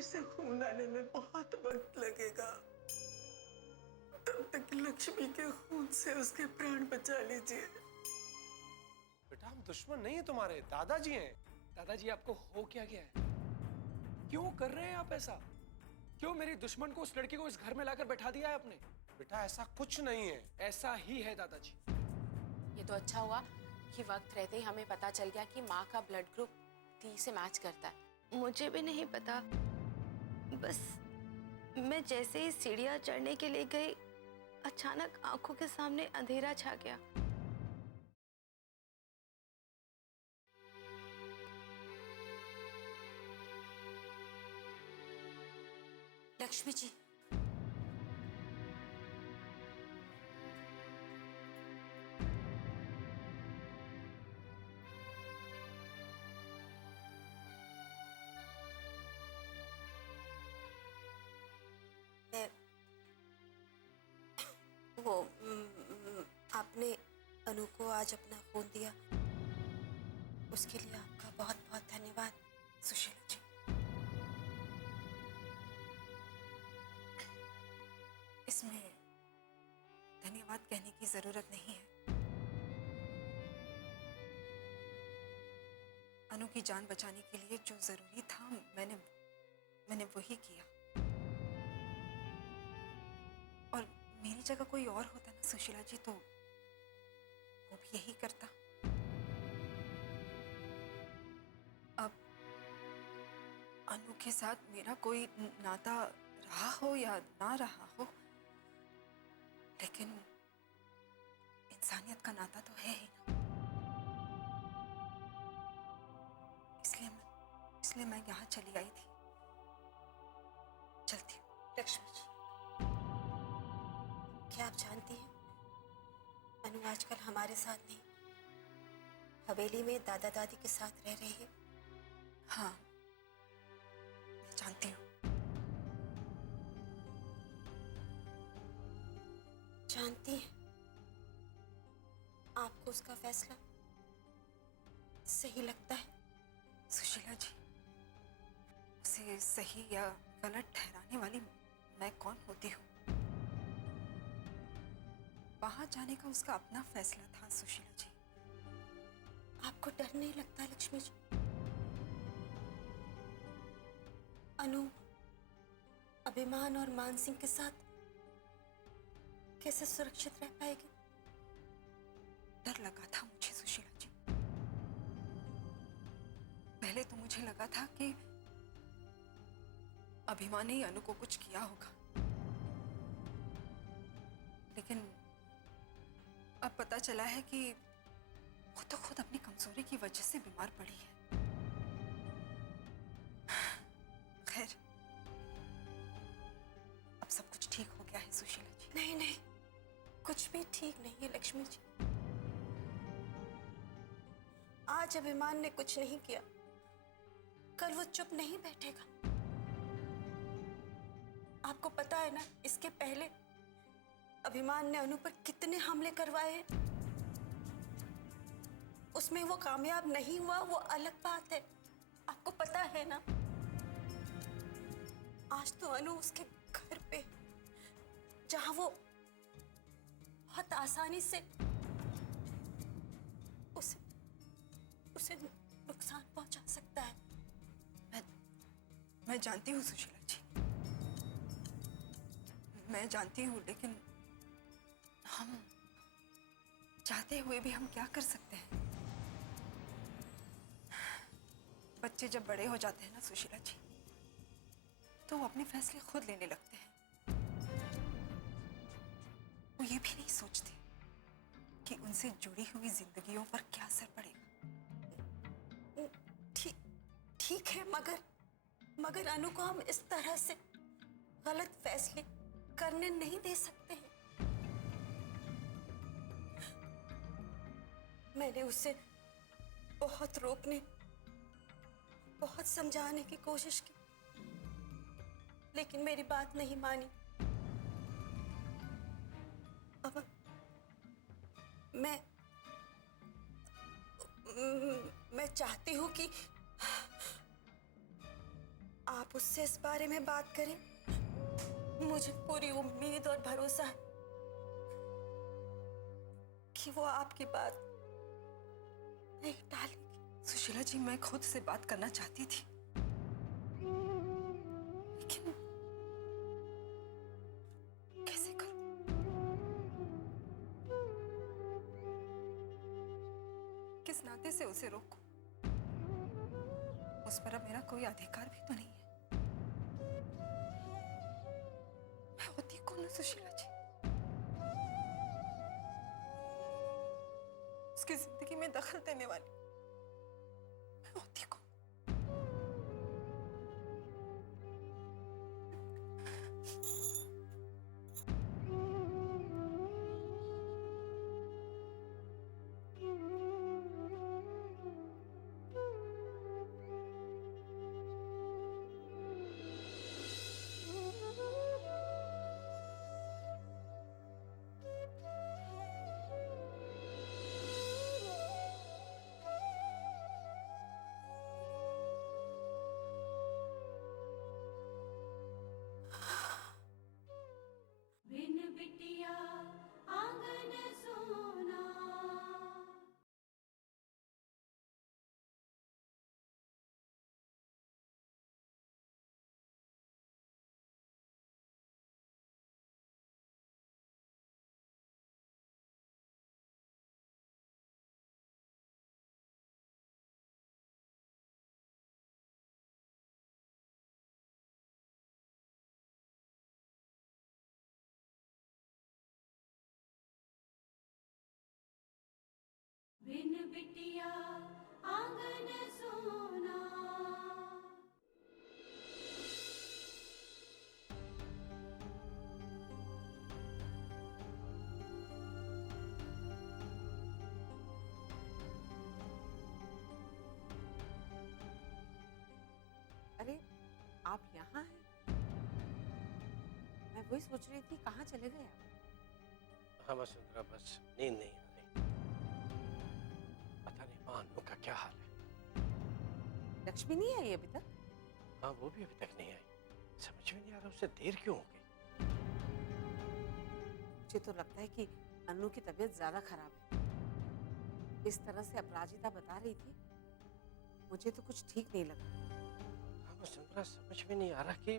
बाहर से खून आने में बहुत वक्त लगेगा, तब तक लक्ष्मी के खून से उसके प्राण बचा लीजिए। बेटा हम दुश्मन नहीं है तुम्हारे, दादाजी हैं। दादाजी आपको हो क्या गया है? क्यों कर रहे हैं आप ऐसा? क्यों मेरी दुश्मन को, उस लड़की को इस घर में लाकर बैठा दिया है आपने? बेटा ऐसा कुछ नहीं है। ऐसा ही है दादाजी। ये तो अच्छा हुआ कि वक्त रहते ही हमें पता चल गया कि माँ का ब्लड ग्रुप टी से मैच करता है। मुझे भी नहीं पता, बस मैं जैसे ही सीढ़ियाँ चढ़ने के लिए गई, अचानक आंखों के सामने अंधेरा छा गया। लक्ष्मी जी, आपने अनु को आज अपना खून दिया, उसके लिए आपका बहुत बहुत धन्यवाद सुशीला जी। इसमें धन्यवाद कहने की जरूरत नहीं है। अनु की जान बचाने के लिए जो जरूरी था मैंने वही किया। और मेरी जगह कोई और होता ना सुशीला जी, तो वो भी यही करता। अब अनु के साथ मेरा कोई नाता रहा हो या ना रहा हो, लेकिन इंसानियत का नाता तो है ही ना। इसलिए मैं यहाँ चली आई थी। चलती हूँ। लक्ष्मी जी, क्या आप जानती हैं अनु आजकल हमारे साथ नहीं, हवेली में दादा दादी के साथ रह रही है। हाँ, मैं जानती हूँ। जानती हैं आपको उसका फैसला सही लगता है? सुशीला जी, उसे सही या गलत ठहराने वाली मैं कौन होती हूँ? वहां जाने का उसका अपना फैसला था सुशीला जी। आपको डर नहीं लगता लक्ष्मी जी? अनु अभिमान और मान सिंह के साथ कैसे सुरक्षित रह पाएगी? डर लगा था मुझे सुशीला जी। पहले तो मुझे लगा था कि अभिमान ने अनु को कुछ किया होगा, लेकिन अब पता चला है कि वो तो खुद अपनी कमजोरी की वजह से बीमार पड़ी है। खैर, अब सब कुछ ठीक हो गया है सुशीला जी। नहीं नहीं, कुछ भी ठीक नहीं है लक्ष्मी जी। आज अभिमान ने कुछ नहीं किया, कल वो चुप नहीं बैठेगा। आपको पता है ना, इसके पहले अभिमान ने अनु पर कितने हमले करवाए हैं। उसमें वो कामयाब नहीं हुआ, वो अलग बात है, आपको पता है ना। आज तो अनु उसके घर पे, जहां वो बहुत आसानी से उसे नुकसान पहुंचा सकता है। मैं जानती हूँ सुशीला जी, मैं जानती हूँ, लेकिन हम चाहते हुए भी हम क्या कर सकते हैं? बच्चे जब बड़े हो जाते हैं ना सुशीला जी, तो वो अपने फैसले खुद लेने लगते हैं। वो ये भी नहीं सोचते कि उनसे जुड़ी हुई जिंदगियों पर क्या असर पड़ेगा। ठीक है, मगर अनु को हम इस तरह से गलत फैसले करने नहीं दे सकते हैं। मैंने उसे बहुत रोकने, बहुत समझाने की कोशिश की, लेकिन मेरी बात नहीं मानी। अब मैं चाहती हूं कि आप उससे इस बारे में बात करें। मुझे पूरी उम्मीद और भरोसा है कि वो आपकी बात नहीं टालेगी। सुशीला जी, मैं खुद से बात करना चाहती थी, लेकिन कैसे करूं? किस नाते से उसे रोकूं? उस पर अब मेरा कोई अधिकार भी तो नहीं है। मैं होती कौन हूं सुशीला जी? उसकी जिंदगी में दखल देने वाली मैं होती कौन? बिन बिटिया आंगन सोना। बिन बिटिया आंगन सोना। अरे आप यहाँ हैं? मैं वही सोच रही थी कहाँ चले गए आप? हाँ वसुंधरा, बस नींद नहीं आ रही। पता नहीं मां अन्नू का क्या हाल है। लक्ष्मी नहीं आई अभी तक? हाँ, वो भी अभी तक नहीं आई। समझ में नहीं आ रहा उसे देर क्यों हो गई। मुझे तो लगता है कि अन्नू की तबीयत ज्यादा खराब है। इस तरह से अपराजिता बता रही थी, मुझे तो कुछ ठीक नहीं लगा। हाँ वसुंधरा, समझ में नहीं आ रहा कि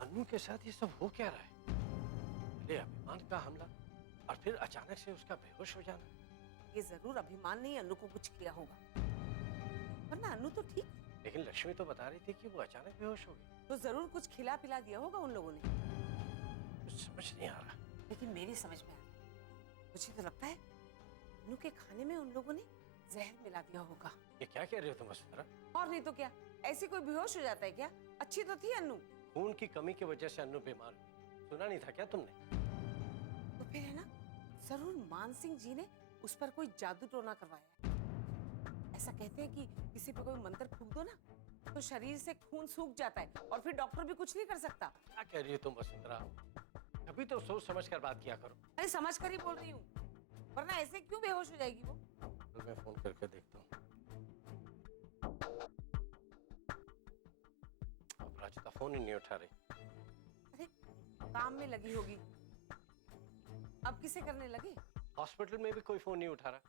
अन्नू के साथ ये सब हो क्या रहा है। पहले अभिमान का हमला और फिर अचानक से उसका बेहोश हो जाना। ये जरूर अभिमान ने अन्नू को कुछ किया होगा, वरना अन्नू तो ठीक थी। लेकिन लक्ष्मी तो बता रही थी कि वो अचानक बेहोश हो गई। तो जरूर कुछ खिला पिला दिया होगा उन लोगों ने। कुछ समझ नहीं आ रहा। लेकिन मेरी समझ में आ रहा है, मुझे तो लगता है अन्नू के खाने में उन लोगों ने जहर मिला दिया होगा। ये क्या कह रही हो तुम वसुंधरा? और नहीं तो क्या, ऐसी कोई बेहोश हो जाता है क्या? अच्छी तो थी अन्नू। खून की कमी की वजह से अन्नू बीमार हुई, सुना नहीं था क्या तुमने? तो फिर है ना, जरूर मान सिंह जी ने उस पर कोई जादू टोना करवाया है। ऐसा कहते हैं कि किसी पे कोई मंत्र फूंक दो ना तो शरीर से खून सूख जाता है और फिर डॉक्टर भी कुछ नहीं कर सकता। क्या कह रही हो तुम वसुंधरा? कभी तो सोच समझ कर बात किया करो। अरे समझ कर ही बोल रही हूँ, वरना ऐसे क्यों बेहोश हो जाएगी वो? तो मैं फोन करके देखता हूँ। अपराजिता फोन ही नहीं उठा रही। अरे काम में लगी होगी। अब किसे करने लगे? हॉस्पिटल में भी कोई फोन नहीं उठा रहा।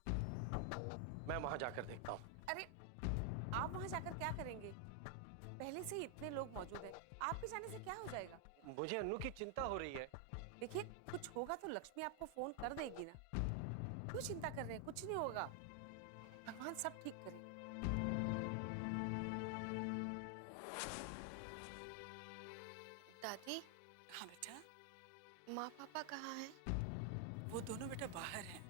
मैं वहां जाकर देखता हूँ। अरे आप वहां जाकर क्या करेंगे? पहले से ही इतने लोग मौजूद हैं, आपके जाने से क्या हो जाएगा? मुझे अन्नू की चिंता हो रही है। देखिए, कुछ होगा तो लक्ष्मी आपको फोन कर देगी ना। क्यों चिंता कर रहे हैं? कुछ नहीं होगा, भगवान सब ठीक करेगा। दादी, हाँ बेटा, माँ पापा कहाँ हैं? वो दोनों बेटा बाहर हैं।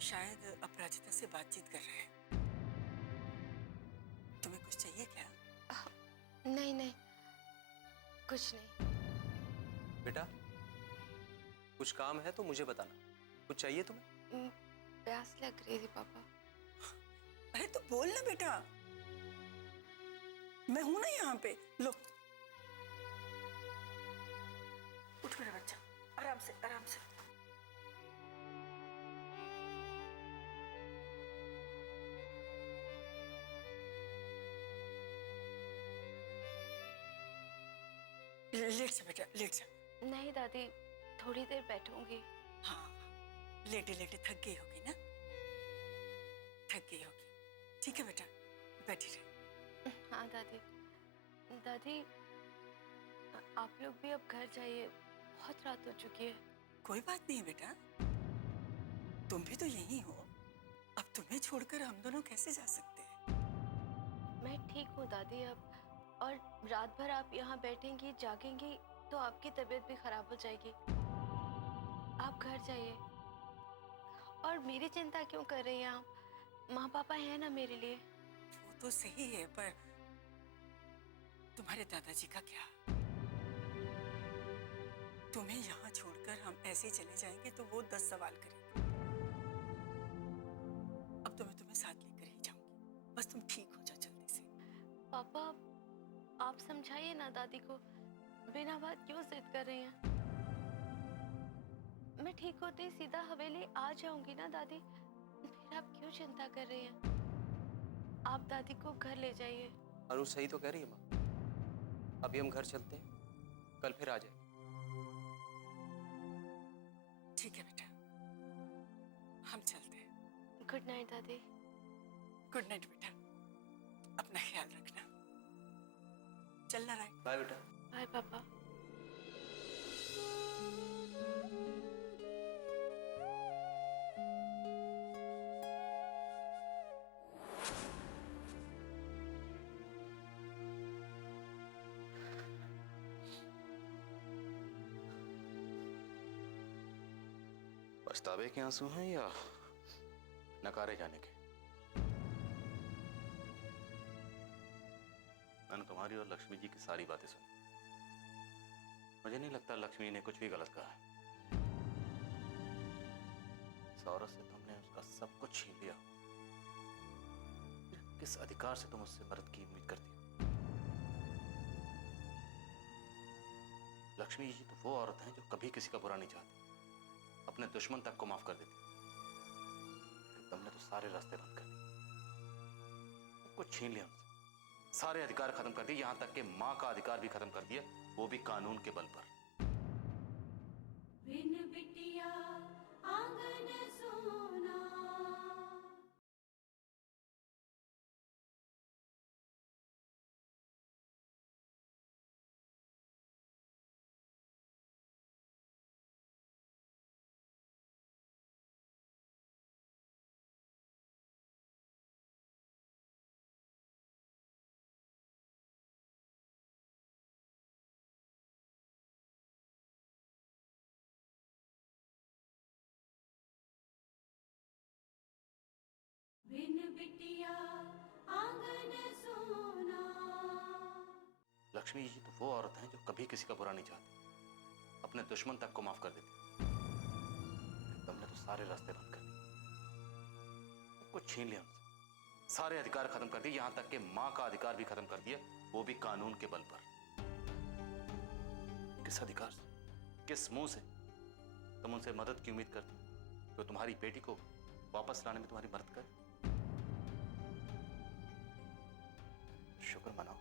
शायद अपराजिता से बातचीत कर रहे हैं। तुम्हें कुछ चाहिए क्या? नहीं नहीं, कुछ नहीं। बेटा, कुछ काम है तो मुझे बताना। कुछ चाहिए तुम्हें? प्यास लग रही थी पापा। अरे तो बोल ना बेटा, मैं हूं ना यहाँ पे। लो, उठ मेरा बच्चा, आराम से आराम से। लेट जा बेटा, लेट जा। नहीं दादी, थोड़ी देर बैठूंगी। हाँ, लेटे लेटे थक गई होगी ना, थक गई होगी। ठीक है बेटा, बैठी रहे। हाँ दादी। दादी, आप लोग भी अब घर जाइए, बहुत रात हो चुकी है। कोई बात नहीं बेटा, तुम भी तो यही हो। अब तुम्हें छोड़कर हम दोनों कैसे जा सकते हैं? मैं ठीक हूँ दादी अब, और रात भर आप यहाँ बैठेंगी जागेंगी तो आपकी तबीयत भी खराब हो जाएगी। आप घर जाइए। और मेरी चिंता क्यों कर रही हैं आप? माँ पापा हैं ना मेरे लिए। वो तो सही है, पर तुम्हारे दादाजी का क्या? तुम्हें यहाँ छोड़कर हम ऐसे चले जाएंगे तो वो 10 सवाल करेंगे। अब तो मैं तुम्हें साथ लेकर ही जाऊंगी, बस तुम ठीक हो जाओ जल्दी से। पापा, आप समझाइए ना दादी को, बिना बात क्यों जिद कर रही हैं? मैं ठीक होते ही सीधा हवेली आ जाऊंगी ना दादी, फिर आप क्यों चिंता कर रही हैं? आप दादी को घर ले जाइए। अनु सही तो कह रही है माँ, अभी हम घर चलते हैं, कल फिर आ जाए। ठीक है बेटा, हम चलते हैं। गुड नाइट दादी। गुड नाइट बेटा, अपना ख्याल रखना। चलना राय। बाय बेटा। बाय पापा। पछतावे के आंसू हैं या नकारे जाने के? मैंने तुम्हारी और लक्ष्मी जी की सारी बातें सुनी। मुझे नहीं लगता लक्ष्मी ने कुछ भी गलत कहा है। इस औरत से तुमने उसका सब कुछ छीन लिया, फिर किस अधिकार से तुम उससे मदद की उम्मीद करती हो? लक्ष्मी जी तो वो औरत है जो कभी किसी का बुरा नहीं चाहती, अपने दुश्मन तक को माफ कर देती। लेकिन तुमने तो सारे रास्ते बंद कर दिए, कुछ छीन लिया हमसे, सारे अधिकार खत्म कर दिए, यहां तक कि मां का अधिकार भी खत्म कर दिया, वो भी कानून के बल पर। बिन बिटिया आंगन सोना। बिन बिटिया आंगन सोना। लक्ष्मी जी तो वो औरत है जो कभी किसी का बुरा नहीं चाहती, अपने दुश्मन तक को माफ कर देती। लेकिन तुमने तो सारे रास्ते बंद कर दिए, कुछ छीन लिया हमसे, सारे अधिकार खत्म कर दिए, यहां तक कि मां का अधिकार भी खत्म कर दिया, वो भी कानून के बल पर। किस अधिकार से, किस मुंह से तुम उनसे मदद की उम्मीद करती जो तुम्हारी बेटी को वापस लाने में तुम्हारी मदद करे? शुक्र मनाओ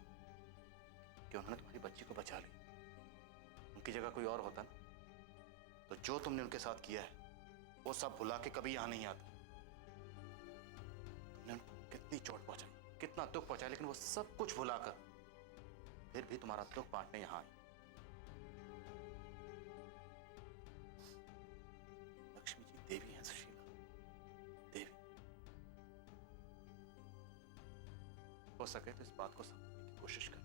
कि उन्होंने तुम्हारी बच्ची को बचा ली। उनकी जगह कोई और होता ना तो जो तुमने उनके साथ किया है वो सब भुला के कभी यहां नहीं आता। तुमने उनको कितनी चोट पहुंचाई, कितना दुख पहुंचाया, लेकिन वो सब कुछ भुलाकर फिर भी तुम्हारा दुख बांटने यहां आई। लक्ष्मी जी देवी हैं सुशीला, देवी। हो सके तो इस बात को समझने की कोशिश कर,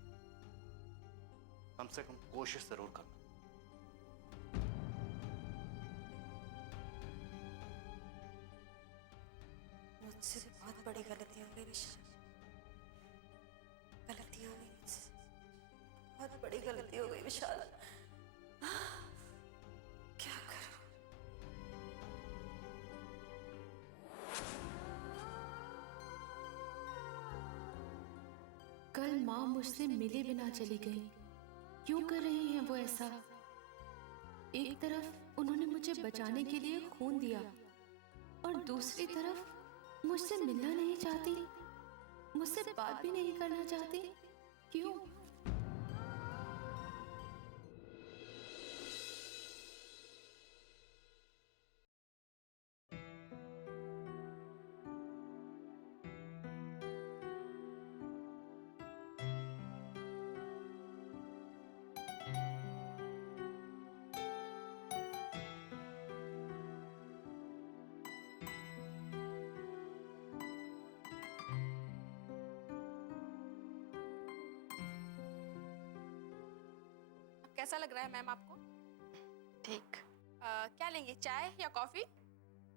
कम से कम कोशिश जरूर करना। मुझसे बहुत बड़ी गलती हो गई विशाल, गलती हो गई मुझसे, बहुत बड़ी गलती हो गई विशाल। क्या करूं? कल माँ मुझसे मिले बिना चली गई। क्यों कर रही हैं वो ऐसा? एक तरफ उन्होंने मुझे बचाने के लिए खून दिया और दूसरी तरफ मुझसे मिलना नहीं चाहती, मुझसे बात भी नहीं करना चाहती। क्यों? कैसा लग रहा है मैम आपको? ठीक। क्या लेंगे, चाय या कॉफी?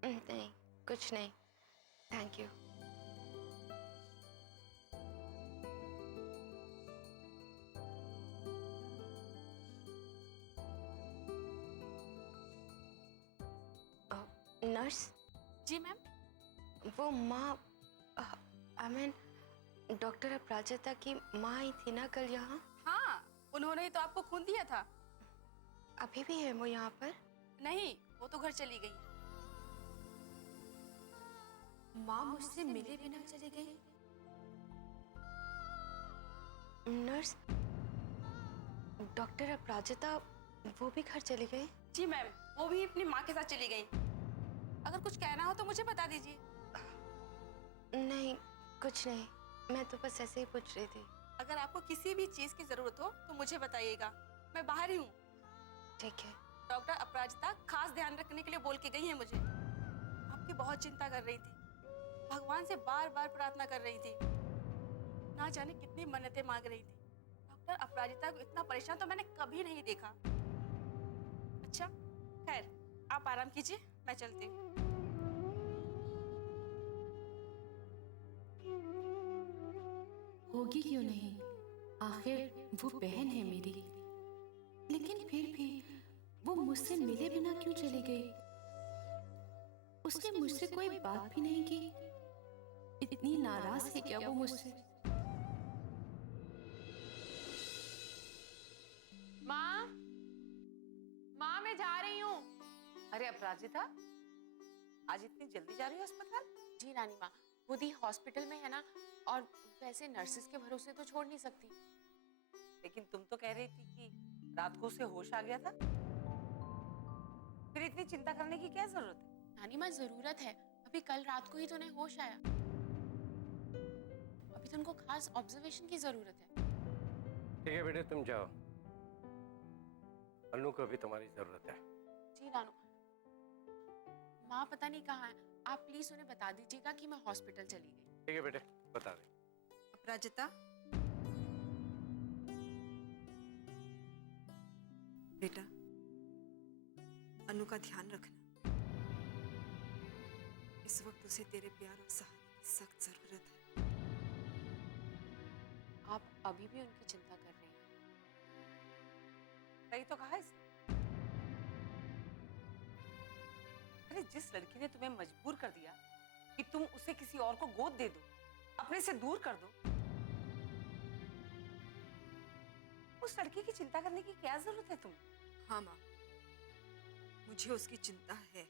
नहीं, कुछ नहीं, thank you. Nurse ji ma'am. वो माँ, आई मीन डॉक्टर अपराजिता की माँ आई थी ना कल यहाँ? हाँ, उन्होंने ही तो आपको खून दिया था। अभी भी है वो यहाँ पर? नहीं, वो तो घर चली गई। माँ मुझसे मिले बिना चली गई। नर्स, डॉक्टर अपराजिता वो भी घर चली गई? जी मैम, वो भी अपनी माँ के साथ चली गई। अगर कुछ कहना हो तो मुझे बता दीजिए। नहीं, कुछ नहीं, मैं तो बस ऐसे ही पूछ रही थी। अगर आपको किसी भी चीज की जरूरत हो तो मुझे बताइएगा, मैं बाहर ही हूँ। ठीक है। डॉक्टर अपराजिता खास ध्यान रखने के लिए बोल के गई है मुझे। आपकी बहुत चिंता कर रही थी, भगवान से बार बार प्रार्थना कर रही थी, ना जाने कितनी मन्नतें मांग रही थी। डॉक्टर अपराजिता को इतना परेशान तो मैंने कभी नहीं देखा। अच्छा खैर, आप आराम कीजिए, मैं चलती हूँ। होगी क्यों नहीं, आखिर वो बहन है मेरी। लेकिन फिर भी वो मुझसे मिले बिना क्यों चली गई? उसने मुझसे कोई बात भी नहीं की। इतनी नाराज है क्या वो मुझसे? माँ, माँ मैं जा रही हूँ। अरे अपराजिता, आज इतनी जल्दी जा रही हो अस्पताल? जी नानी माँ, खुद ही हॉस्पिटल में है ना, और वैसे नर्सेस के भरोसे तो छोड़ नहीं सकती। लेकिन तुम तो कह रही थी कि रात को उसे होश आ गया था। फिर इतनी चिंता करने की क्या जरूरत है? नानी माँ जरूरत है, अभी कल रात को ही तो उन्हें होश आया। अभी तो उनको खास ऑब्जर्वेशन की जरूरत है। ठीक है बेटे, तुम जाओ, अनु को भी तुम्हारी जरूरत है। जी नानू, माँ पता नहीं कहाँ है, आप प्लीज उन्हें बता दीजिएगा कि मैं हॉस्पिटल चली गई। ठीक है बेटे, बता रहे। अपराजिता, बेटा अनु का ध्यान रखना। इस वक्त उसे तेरे प्यार और सहारे की सख्त जरूरत है। आप अभी भी उनकी चिंता कर रही हैं। सही तो कहा इसने। अरे जिस लड़की ने तुम्हें मजबूर कर दिया कि तुम उसे किसी और को गोद दे दो, अपने से दूर कर दो, उस लड़की की चिंता करने की क्या जरूरत है तुम्हें? हाँ माँ, मुझे उसकी चिंता है।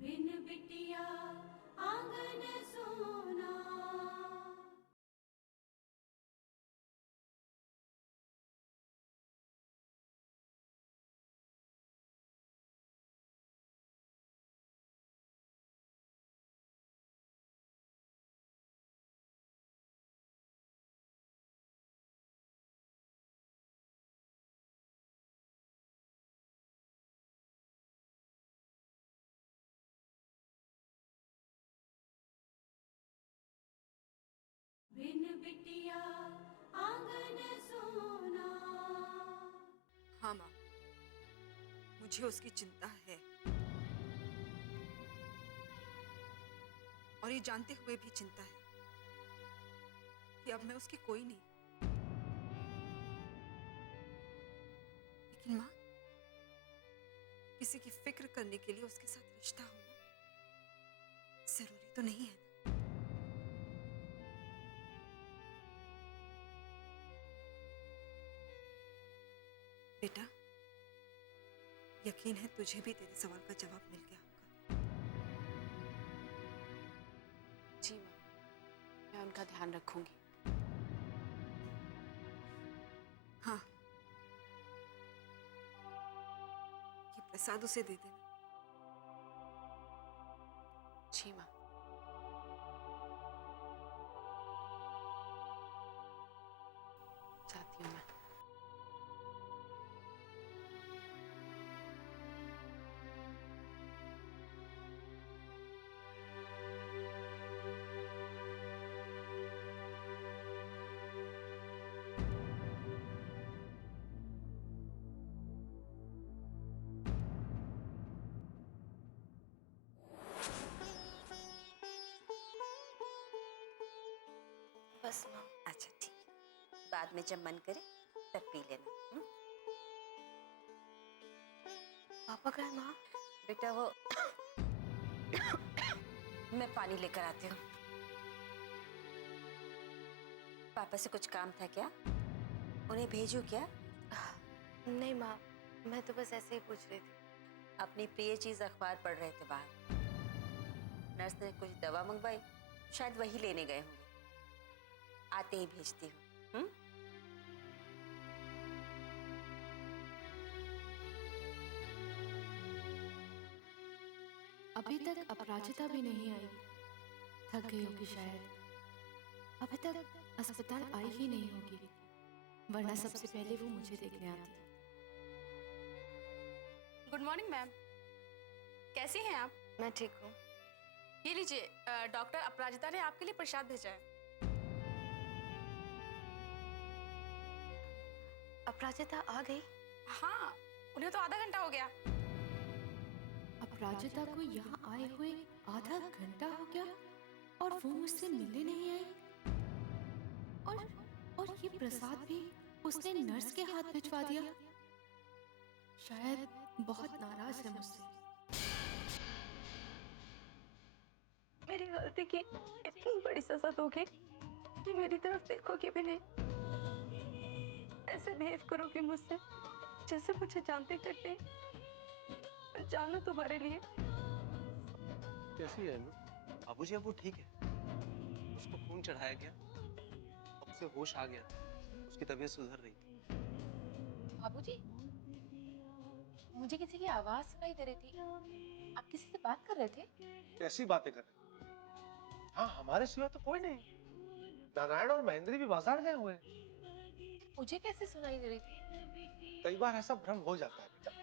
बिन बिटिया आंगन सोना। बिन बिटिया आंगन सोना। हाँ माँ, मुझे उसकी चिंता है, और ये जानते हुए भी चिंता है कि अब मैं उसकी कोई नहीं। लेकिन माँ, किसी की फिक्र करने के लिए उसके साथ रिश्ता होना जरूरी तो नहीं है। बेटा, यकीन है तुझे भी तेरे सवाल का जवाब मिल गया होगा। जी माँ, मैं उनका ध्यान रखूंगी। हाँ, ये प्रसाद उसे दे देना। जी माँ। जाती हूँ मैं। बस माँ। अच्छा ठीक, बाद में जब मन करे तब पी लेना। पापा कहाँ है माँ? बेटा वो मैं पानी लेकर आती हूँ। पापा से कुछ काम था क्या? उन्हें भेजूं क्या? नहीं माँ, मैं तो बस ऐसे ही पूछ रही थी। अपनी प्रिय चीज अखबार पढ़ रहे थे बाहर। नर्स ने कुछ दवा मंगवाई, शायद वही लेने गए होंगे। आते ही भेजती हूँ। अभी तक अपराजिता भी नहीं आई। थक गई होगी शायद। अभी तक अस्पताल आई ही नहीं होगी, वरना सबसे पहले वो मुझे देखने आती। गुड मॉर्निंग मैम, कैसी हैं आप? मैं ठीक हूँ। ये लीजिए, डॉक्टर अपराजिता ने आपके लिए प्रसाद भेजा है। अपराजिता आ गई? हाँ, उन्हें तो आधा घंटा हो गया। अपराजिता को यहाँ आए हुए आधा घंटा हो गया और वो मुझसे मिलने नहीं आई। और ये प्रसाद भी उसने नर्स के हाथ भिजवा दिया। शायद बहुत नाराज है मुझसे। मेरी गलती की इतनी बड़ी सजा दोगे कि मेरी तरफ देखोगे भी नहीं? ऐसे बिहेव करोगे मुझसे जैसे मुझे जानते करते जानो तुम्हारे लिए। कैसी है अनु? बाबूजी अब वो ठीक है, उसको खून चढ़ाया गया, अब उसे होश आ गया, उसकी तबीयत सुधर रही थी। बाबूजी, मुझे किसी की आवाज सुनाई दे रही थी। आप किसी से बात कर रहे थे? कैसी बातें कर रहे हैं? हाँ, हमारे सिवा तो कोई नहीं। नारायण और महेंद्र भी बाजार गए हुए हैं। मुझे कैसे सुनाई दे रही थी? कई बार ऐसा भ्रम हो जाता है बेटा।